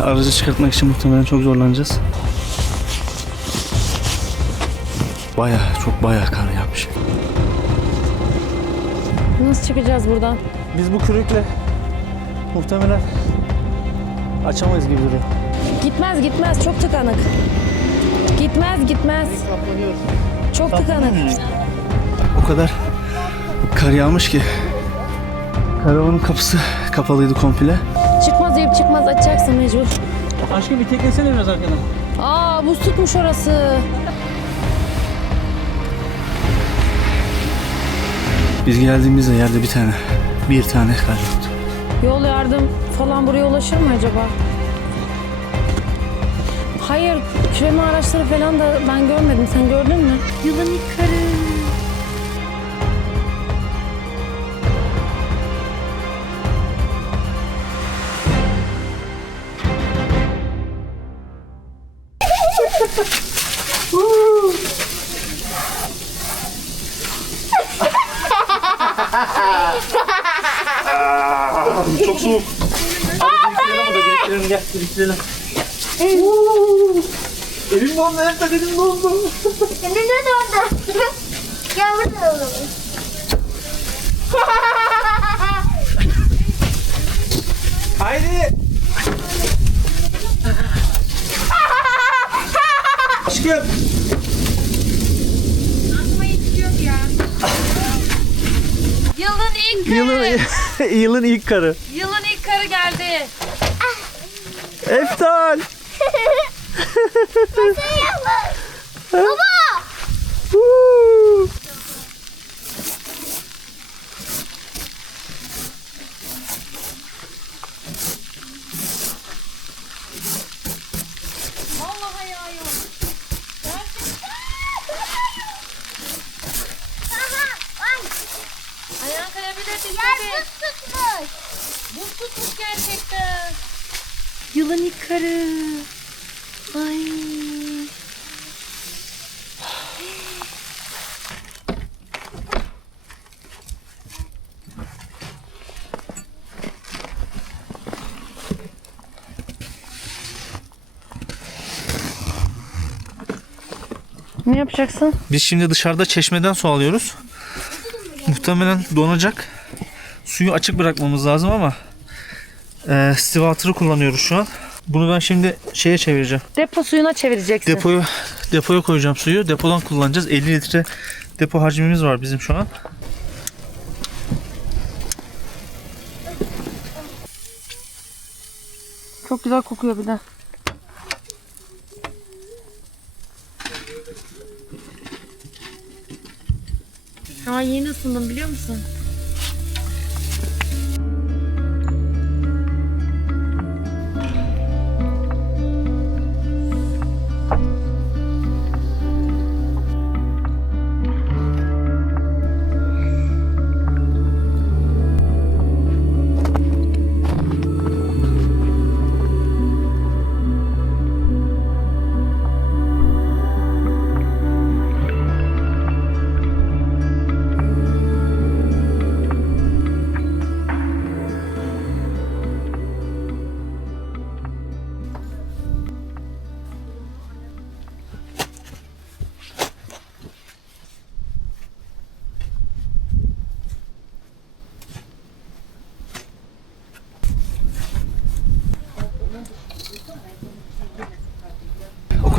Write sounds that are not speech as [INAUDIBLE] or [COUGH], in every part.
Aracı çıkartmak için muhtemelen çok zorlanacağız. Baya çok baya kar yağmış. Nasıl çıkacağız buradan? Biz bu kürekle muhtemelen açamayız gibi duruyor. Gitmez gitmez çok tıkanık. Gitmez gitmez. Çok tıkanık. O kadar kar yağmış ki karavanın kapısı kapalıydı komple. Çıkmaz açacaksın mecbur. Aşkım bir teklesene biraz arkadan. Aa buz tutmuş orası. Biz geldiğimizde yerde bir tane bir tane kar yoktu. Yol yardım falan buraya ulaşır mı acaba? Hayır, küreme araçları falan da ben görmedim. Sen gördün mü? Yılan karı. Çok soğuk. Hadi biriktirelim gel biriktirelim. Elim dondu hep elim dondu. Ne ne orada? Gel burada oğlum. Haydi. Aşkım. Yılın [LAUGHS] Yılın, ilk karı. Yılın ilk karı geldi. Eftal. [LAUGHS] Baba! Huu. Vallahi yağıyor. Aha, ay, Ayağın kayabilir yer dikkat buz tutmuş. Buz tutmuş gerçekten. Yılın ilk karı. Ay. Ne yapacaksın? Biz şimdi dışarıda çeşmeden su alıyoruz. Muhtemelen donacak. Suyu açık bırakmamız lazım ama e, stivatırı kullanıyoruz şu an. Bunu ben şimdi şeye çevireceğim. Depo suyuna çevireceksin. Depoyu depoya koyacağım suyu. Depodan kullanacağız. 50 litre depo hacmimiz var bizim şu an. Çok güzel kokuyor bir de. Aa yeni ısındım biliyor musun?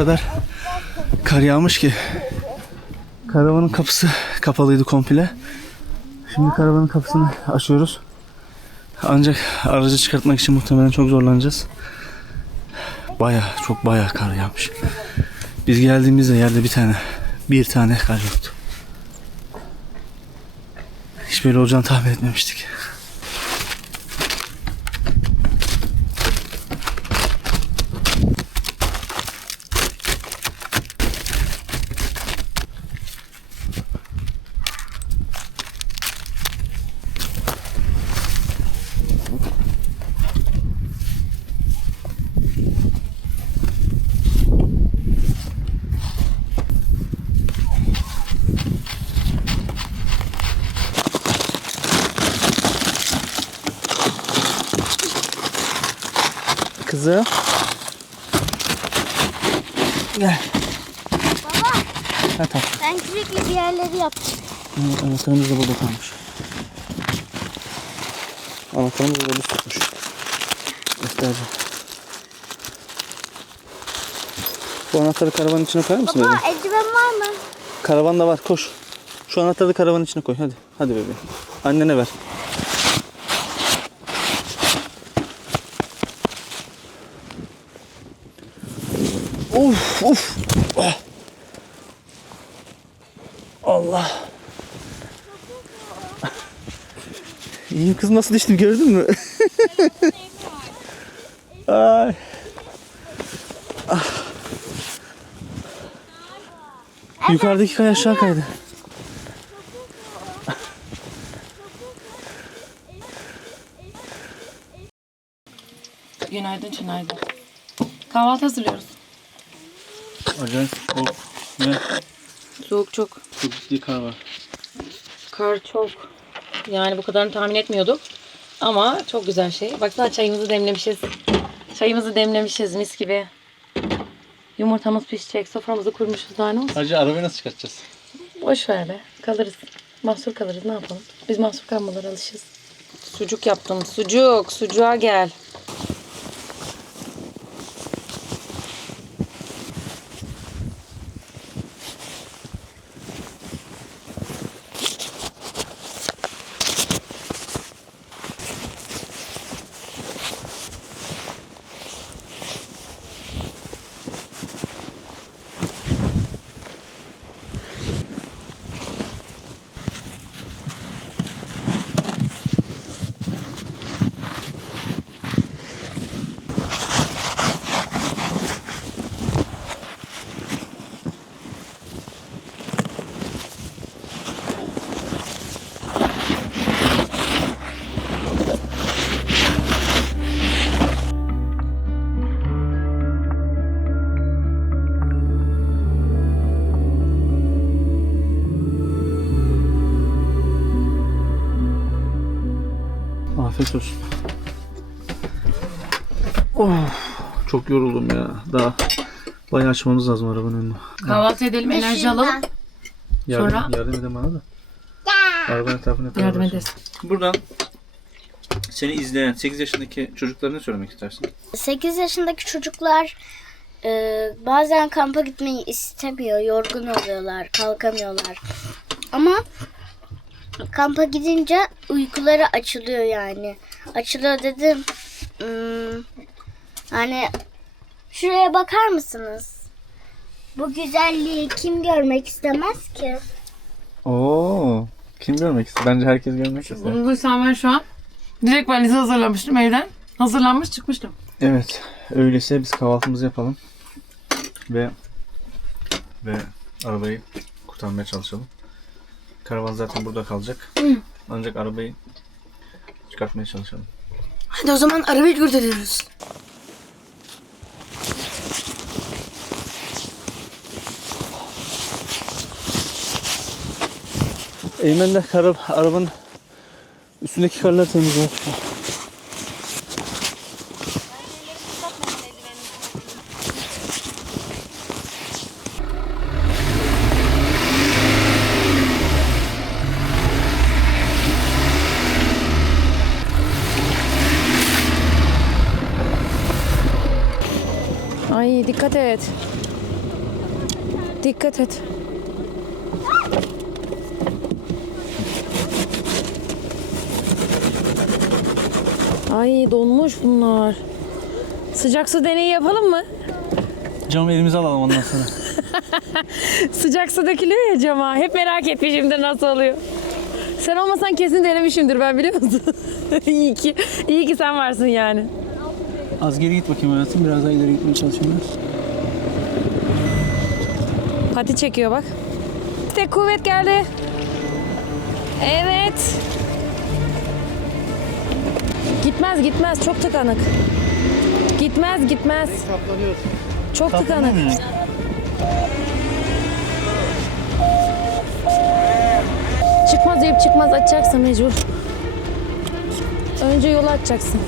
Kadar kar yağmış ki karavanın kapısı kapalıydı komple. Şimdi karavanın kapısını açıyoruz. Ancak aracı çıkartmak için muhtemelen çok zorlanacağız. Baya çok baya kar yağmış. Biz geldiğimizde yerde bir tane bir tane kar yoktu. Hiç böyle olacağını tahmin etmemiştik. Kızım. Gel. Baba Ha tamam. ben sürekli bir yerleri yaptım. Hı, Anahtarımız da burada kalmış. Anahtarımız da burada tutmuş. Göstereceğim. Bu anahtarı karavanın içine koyar mısın Baba eldiven var mı? Karavanda var koş. Şu anahtarı karavanın içine koy hadi. Hadi bebeğim. Annene ver. Ah. Allah. [LAUGHS] İyiyim kız nasıl düştüm gördün mü? [LAUGHS] Ay. Ah. Yukarıdaki kaya aşağı kaydı. Günaydın Çınaydın. Kahvaltı hazırlıyoruz. Acayip o ne? Soğuk çok. Çok ciddi kar var. Kar çok. Yani bu kadarını tahmin etmiyorduk. Ama çok güzel şey. Baksana çayımızı demlemişiz. Çayımızı demlemişiz mis gibi. Yumurtamız pişecek. Soframızı kurmuşuz daha ne olsun. Hacı arabayı nasıl çıkartacağız? Boş ver be. Kalırız. Mahsur kalırız. Ne yapalım? Biz mahsur kalmalara alışırız. Sucuk yaptım. Sucuk. Sucuğa gel. Afiyet olsun. Of, çok yoruldum ya. Daha bayağı açmamız lazım arabanın önünü. Kahvaltı edelim. Enerji alalım. Yardım, Sonra? yardım edin bana da. Arabanın etrafını hep Yardım ederiz. Buradan seni izleyen 8 yaşındaki çocuklara ne söylemek istersin? 8 yaşındaki çocuklar e, bazen kampa gitmeyi istemiyor. Yorgun oluyorlar. Kalkamıyorlar. Ama kampa gidince uykuları açılıyor yani. Açılıyor dedim. Hmm, hani şuraya bakar mısınız? Bu güzelliği kim görmek istemez ki? Oo, kim görmek ister? Bence herkes görmek ister. Bunu duysam ben şu an direkt valizi hazırlamıştım evden. Hazırlanmış çıkmıştım. Evet, öyleyse biz kahvaltımızı yapalım ve ve arabayı kurtarmaya çalışalım. Karavan zaten burada kalacak. Ancak arabayı çıkartmaya çalışalım. Hadi o zaman arabayı kurtarıyoruz. Eymen de kara, arabanın üstündeki karları temizler. Ay dikkat et. Dikkat et. Ay donmuş bunlar. Sıcak su deneyi yapalım mı? Camı elimize alalım ondan sonra. [LAUGHS] Sıcak su dökülüyor ya cama. Hep merak etmişimdir nasıl oluyor. Sen olmasan kesin denemişimdir ben biliyor musun? [LAUGHS] iyi ki, iyi ki sen varsın yani. Az geri git bakayım hayatım. Biraz daha ileri gitmeye çalışıyorum. Pati çekiyor bak. İşte kuvvet geldi. Evet. Gitmez gitmez çok tıkanık. Gitmez gitmez. Çok tıkanık. Çıkmaz deyip çıkmaz açacaksın mecbur. Önce yolu açacaksın.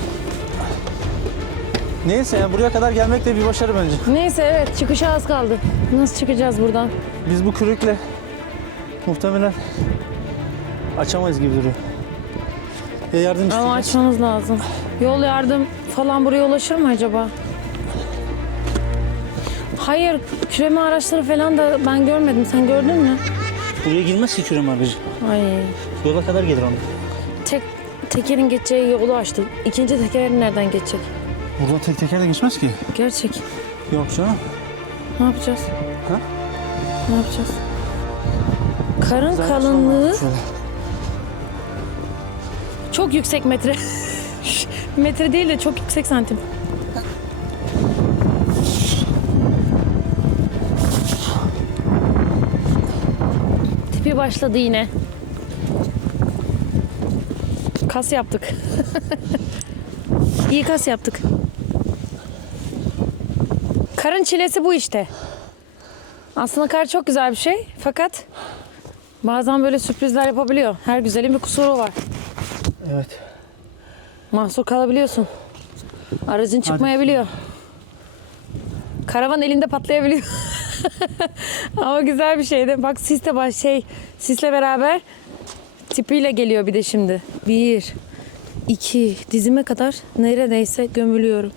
Neyse ya buraya kadar gelmek de bir başarı bence. Neyse evet çıkışa az kaldı. Nasıl çıkacağız buradan? Biz bu kürükle muhtemelen açamayız gibi duruyor. Ya yardım Ama isteyeceğiz. açmamız lazım. Yol yardım falan buraya ulaşır mı acaba? Hayır, küreme araçları falan da ben görmedim. Sen gördün mü? Buraya girmez ki kürem aracı. Ay, Yola kadar gelir onu. tek tekerin geçeceği yolu açtı. İkinci teker nereden geçecek? Buradan tek teker de geçmez ki. Gerçek. Yok canım. Ne yapacağız? Ha? Ne yapacağız? Karın Güzel kalınlığı Şöyle. çok yüksek metre. [LAUGHS] metre değil de çok yüksek santim. Tipi başladı yine. Kas yaptık. [LAUGHS] İyi kas yaptık. Karın çilesi bu işte. Aslında kar çok güzel bir şey. Fakat bazen böyle sürprizler yapabiliyor. Her güzelin bir kusuru var. Evet. Mahsur kalabiliyorsun. Aracın çıkmayabiliyor. Karavan elinde patlayabiliyor. [LAUGHS] Ama güzel bir şeydi. Bak sis de baş şey sisle beraber tipiyle geliyor bir de şimdi. Bir, iki, dizime kadar neredeyse gömülüyorum.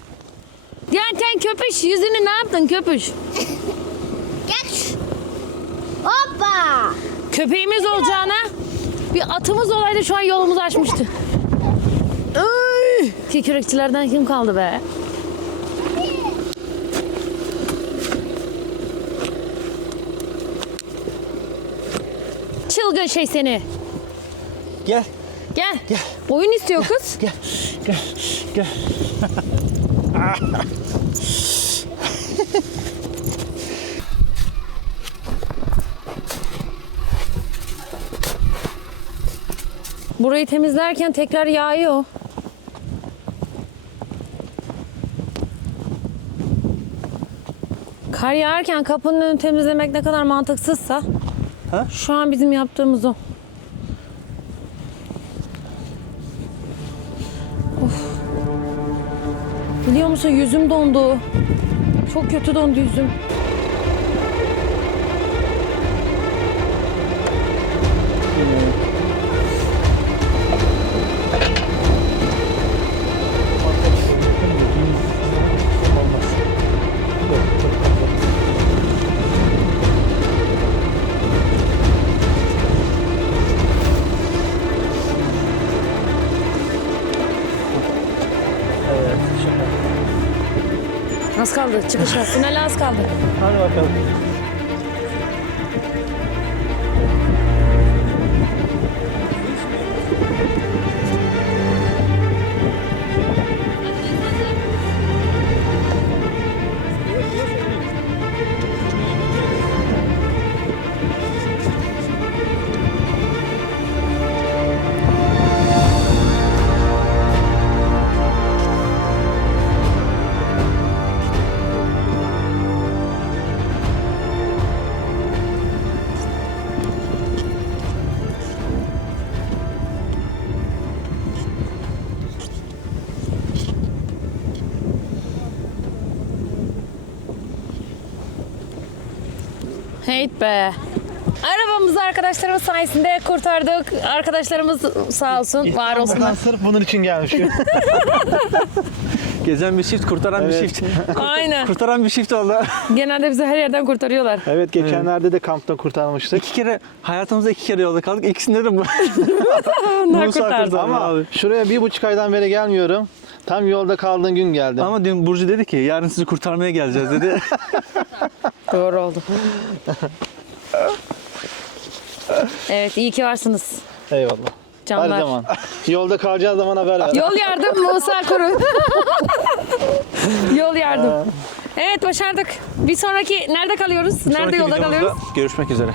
Ya sen köpüş yüzünü ne yaptın köpüş? Geç. Hoppa. Köpeğimiz olacağına bir atımız olaydı şu an yolumuzu açmıştı. Ay! Kikürekçilerden kim kaldı be? Çılgın şey seni. Gel. Gel. Oyun istiyor kız. [LAUGHS] Gel. Gel. Gel. Burayı temizlerken tekrar yağıyor. Kar yağarken kapının önünü temizlemek ne kadar mantıksızsa Ha? şu an bizim yaptığımız o. Biliyor musun yüzüm dondu. Çok kötü dondu yüzüm. Az kaldı çıkışa. Finale az kaldı. Hadi bakalım. Be. Arabamızı arkadaşlarımız sayesinde kurtardık. Arkadaşlarımız sağ olsun, var olsunlar. sırf bunun için gelmiş. [LAUGHS] Gezen bir çift, kurtaran bir çift. [LAUGHS] Aynen. kurtaran bir çift oldu. Genelde bizi her yerden kurtarıyorlar. evet geçenlerde de kampta kurtarmıştık. İki kere, hayatımızda iki kere yolda kaldık. İkisinde de bu. [LAUGHS] Onlar Musa kurtardı. kurtardı Ama abi. şuraya bir buçuk aydan beri gelmiyorum. Tam yolda kaldığın gün geldim. Ama dün Burcu dedi ki yarın sizi kurtarmaya geleceğiz dedi. [LAUGHS] Doğru oldu. evet iyi ki varsınız. Eyvallah. Canlar. Her zaman. Yolda kalacağı zaman haber ver. Yol yardım Musa Kuru. [LAUGHS] Yol yardım. Evet başardık. Bir sonraki nerede kalıyoruz? Nerede Sonraki yolda videomuzda kalıyoruz? Görüşmek üzere.